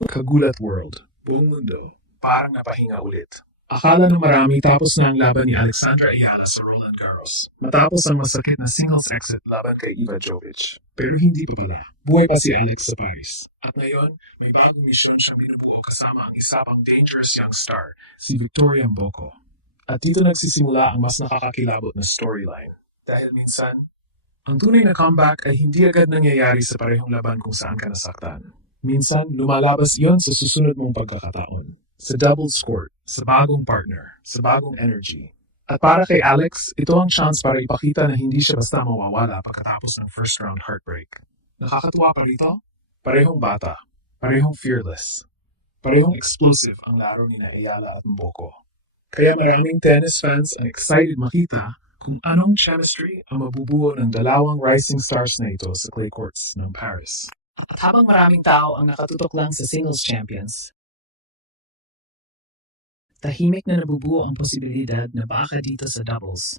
Kagulat World. Buong mundo, parang napahinga ulit. Akala ng marami tapos na ang laban ni Alexandra Ayala sa Roland Garros. Matapos ang masakit na singles exit laban kay Iva Jovic. Pero hindi pa pala. Buhay pa si Alex sa Paris. At ngayon, may bagong misyon siyang binubuo kasama ang isa pang dangerous young star, si Victoria Mboko. At dito nagsisimula ang mas nakakakilabot na storyline. Dahil minsan, ang tunay na comeback ay hindi agad nangyayari sa parehong laban kung saan ka nasaktan. Minsan, lumalabas iyon sa susunod mong pagkakataon. Sa doubles court, sa bagong partner, sa bagong energy. At para kay Alex, ito ang chance para ipakita na hindi siya basta mawawala pagkatapos ng first round heartbreak. Nakakatuwa pa rito? Parehong bata, parehong fearless, parehong explosive ang laro ni Ayala at Mboko. Kaya maraming tennis fans ang excited makita kung anong chemistry ang mabubuo ng dalawang rising stars na ito sa clay courts ng Paris. At habang maraming tao ang nakatutok lang sa singles champions, tahimik na nabubuo ang posibilidad na baka dito sa doubles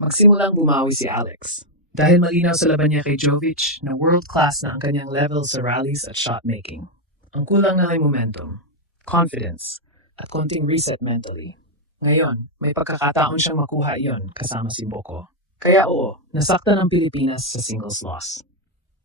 magsimulang bumawi si Alex. Dahil malinaw sa laban niya kay Jovic na world-class na ang kanyang level sa rallies at shot-making. Ang kulang na ay momentum, confidence, at konting reset mentally. Ngayon, may pagkakataon siyang makuha iyon kasama si Mboko. Kaya oo, nasaktan ang Pilipinas sa singles loss.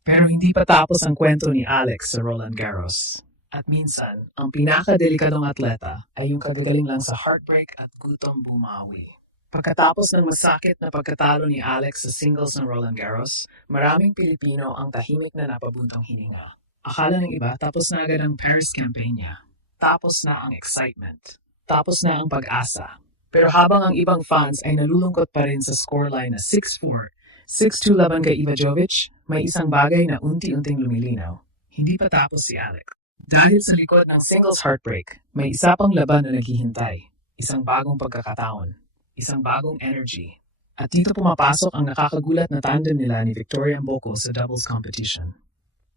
Pero hindi pa tapos ang kwento ni Alex sa Roland Garros. At minsan, ang pinakadelikadong atleta ay yung kagagaling lang sa heartbreak at gutom bumawi. Pagkatapos ng masakit na pagkatalo ni Alex sa singles ng Roland Garros, maraming Pilipino ang tahimik na napabuntong hininga. Akala ng iba tapos na agad ang Paris campaign niya. Tapos na ang excitement. Tapos na ang pag-asa. Pero habang ang ibang fans ay nalulungkot pa rin sa scoreline na 6-4, 6-2 laban kay Iva Jovic, may isang bagay na unti-unting lumilinaw. Hindi pa tapos si Alex. Dahil sa likod ng singles heartbreak, may isa pang laban na naghihintay. Isang bagong pagkakataon. Isang bagong energy. At dito pumapasok ang nakakagulat na tandem nila ni Victoria Mboko sa doubles competition.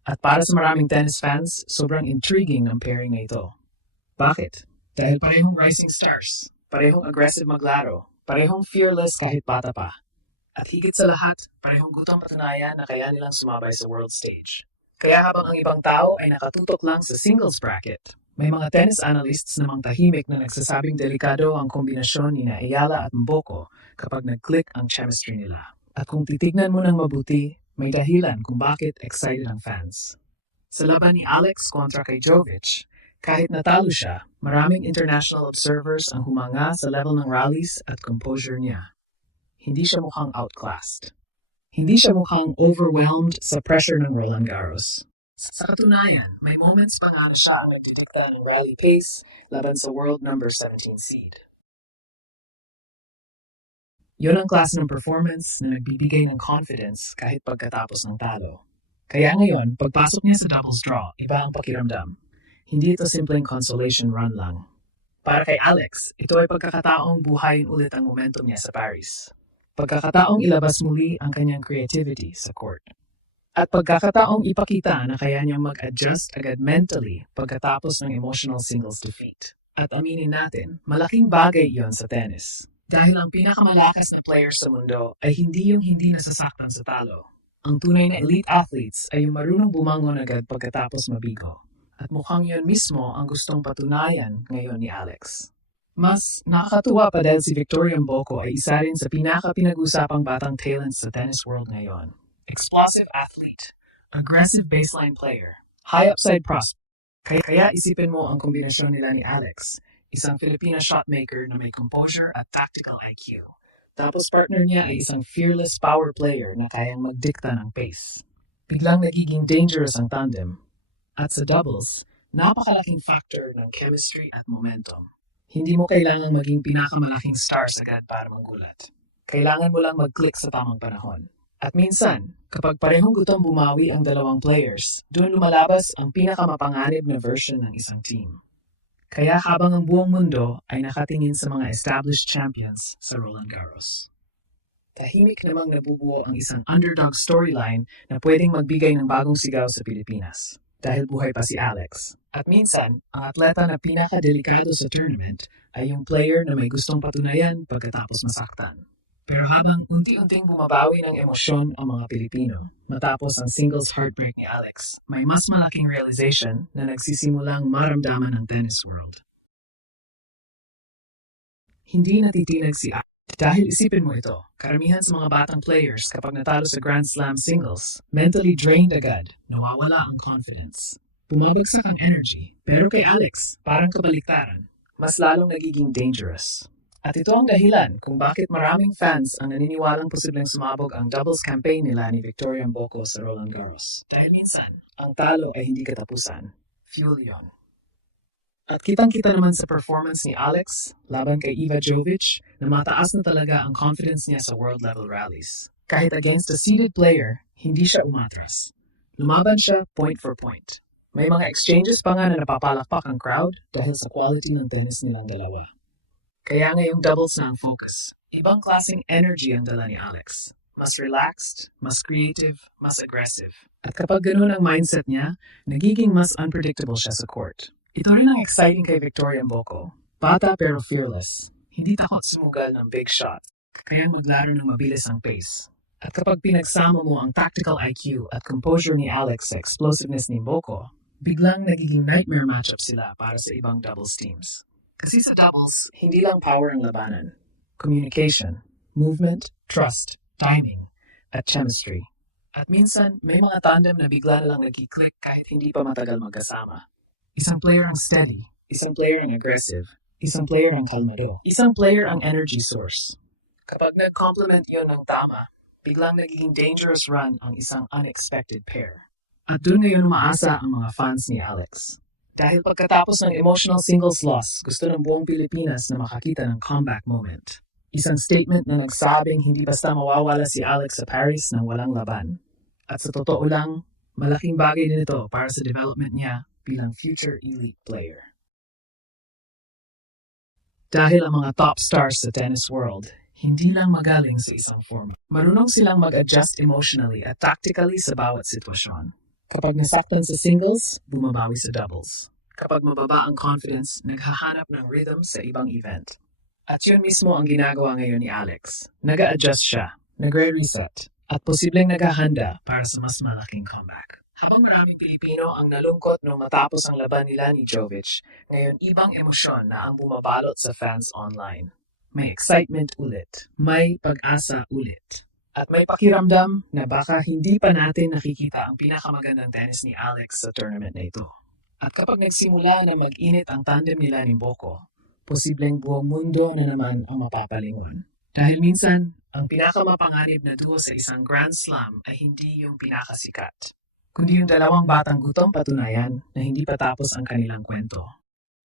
At para sa maraming tennis fans, sobrang intriguing ng pairing na ito. Bakit? Dahil parehong rising stars, parehong aggressive maglaro, parehong fearless kahit bata pa. At higit sa lahat, parehong gutong patunayan na kaya nilang sumabay sa world stage. Kaya habang ang ibang tao ay nakatutok lang sa singles bracket, may mga tennis analysts namang tahimik na nagsasabing delikado ang kombinasyon ni Ayala at Mboko kapag nag-click ang chemistry nila. At kung titignan mo ng mabuti, may dahilan kung bakit excited ang fans. Sa laban ni Alex kontra kay Jovic, kahit natalo siya, maraming international observers ang humanga sa level ng rallies at composure niya. Hindi siya mukhang outclassed. Hindi siya mukhang overwhelmed sa pressure ng Roland Garros. Sa katunayan, may moments pa nga na siya ang nagdidikta ng rally pace laban sa world number 17 seed. Yun ang klase ng performance na nagbibigay ng confidence kahit pagkatapos ng talo. Kaya ngayon, pagpasok niya sa doubles draw, iba ang pakiramdam. Hindi ito simpleng consolation run lang. Para kay Alex, ito ay pagkakataong buhayin ulit ang momentum niya sa Paris. Pagkakataong ilabas muli ang kanyang creativity sa court. At pagkakataong ipakita na kaya niyang mag-adjust agad mentally pagkatapos ng emotional singles defeat. At aminin natin, malaking bagay iyon sa tennis. Dahil ang pinakamalakas na players sa mundo ay hindi yung hindi nasasaktan sa talo. Ang tunay na elite athletes ay yung marunong bumangon agad pagkatapos mabigo. At mukhang yun mismo ang gustong patunayan ngayon ni Alex. Mas nakakatuwa pa dahil si Victoria Mboko ay isa rin sa pinaka-pinag-usapang batang talents sa tennis world ngayon. Explosive athlete, aggressive baseline player, high upside prospect. Kaya isipin mo ang kombinasyon nila ni Alex, isang Filipina shotmaker na may composure at tactical IQ. Tapos partner niya ay isang fearless power player na kayang magdikta ng pace. Biglang nagiging dangerous ang tandem. At sa doubles, napakalaking factor ng chemistry at momentum. Hindi mo kailangang maging pinakamalaking stars agad para magulat. Kailangan mo lang mag-click sa tamang panahon. At minsan, kapag parehong gutom bumawi ang dalawang players, doon lumalabas ang pinakamapanganib na version ng isang team. Kaya habang ang buong mundo ay nakatingin sa mga established champions sa Roland Garros. Tahimik namang nabubuo ang isang underdog storyline na pwedeng magbigay ng bagong sigaw sa Pilipinas. Dahil buhay pa si Alex. At minsan, ang atleta na pinakadelikado sa tournament ay yung player na may gustong patunayan pagkatapos masaktan. Pero habang unti-unting bumabawi ng emosyon ang mga Pilipino, matapos ang singles heartbreak ni Alex, may mas malaking realization na nagsisimulang maramdaman ng tennis world. Hindi natitinag si Alex. Dahil isipin mo ito, karamihan sa mga batang players kapag natalo sa Grand Slam singles, mentally drained agad, nawawala ang confidence. Bumabagsak ang energy, pero kay Alex, parang kabaliktaran, mas lalong nagiging dangerous. At ito ang dahilan kung bakit maraming fans ang naniniwalang posibleng sumabog ang doubles campaign nila ni Victoria Mboko sa Roland Garros. Dahil minsan, ang talo ay hindi katapusan. Fuel yon. At kitang-kita naman sa performance ni Alex laban kay Iva Jovic na mataas na talaga ang confidence niya sa world level rallies. Kahit against a seeded player, hindi siya umatras. Lumaban siya point for point. May mga exchanges pa nga na napapalakpak ang crowd dahil sa quality ng tennis nilang dalawa. Kaya ngayong doubles na ang focus. Ibang klaseng energy ang dala ni Alex. Mas relaxed, mas creative, mas aggressive. At kapag ganun ang mindset niya, nagiging mas unpredictable siya sa court. Ito rin ang exciting kay Victoria Mboko. Bata pero fearless. Hindi takot sumugal ng big shot. Kaya maglaro ng mabilis ang pace. At kapag pinagsama mo ang tactical IQ at composure ni Alex sa explosiveness ni Mboko, biglang nagiging nightmare matchup sila para sa ibang doubles teams. Kasi sa doubles, hindi lang power ang labanan. Communication, movement, trust, timing, at chemistry. At minsan, may mga tandem na bigla na lang nag-click kahit hindi pa matagal magkasama. Isang player ang steady, isang player ang aggressive, isang player ang kalmado, isang player ang energy source. Kapag nag-complement yun ng tama, biglang nagiging dangerous run ang isang unexpected pair. At doon ngayon umaasa ang mga fans ni Alex. Dahil pagkatapos ng emotional singles loss, gusto ng buong Pilipinas na makakita ng comeback moment. Isang statement na nagsabing hindi basta mawawala si Alex sa Paris nang walang laban. At sa totoo lang, malaking bagay din ito para sa development niya bilang future elite player. Dahil ang mga top stars sa tennis world, hindi lang magaling sa isang format. Marunong silang mag-adjust emotionally at tactically sa bawat sitwasyon. Kapag nasaktan sa singles, bumabawi sa doubles. Kapag mababa ang confidence, naghahanap ng rhythm sa ibang event. At yun mismo ang ginagawa ngayon ni Alex. Nag-a-adjust siya, nagre-reset, at posibleng naghahanda para sa mas malaking comeback. Habang maraming Pilipino ang nalungkot nung matapos ang laban nila ni Jovic, ngayon ibang emosyon na ang bumabalot sa fans online. May excitement ulit, may pag-asa ulit. At may pakiramdam na baka hindi pa natin nakikita ang pinakamagandang tennis ni Alex sa tournament na ito. At kapag nagsimula na mag-init ang tandem nila ni Mboko, posibleng buong mundo na naman ang mapapalingon. Dahil minsan, ang pinakamapanganib na duo sa isang Grand Slam ay hindi yung pinakasikat, kundi yung dalawang batang gutong patunayan na hindi pa tapos ang kanilang kwento.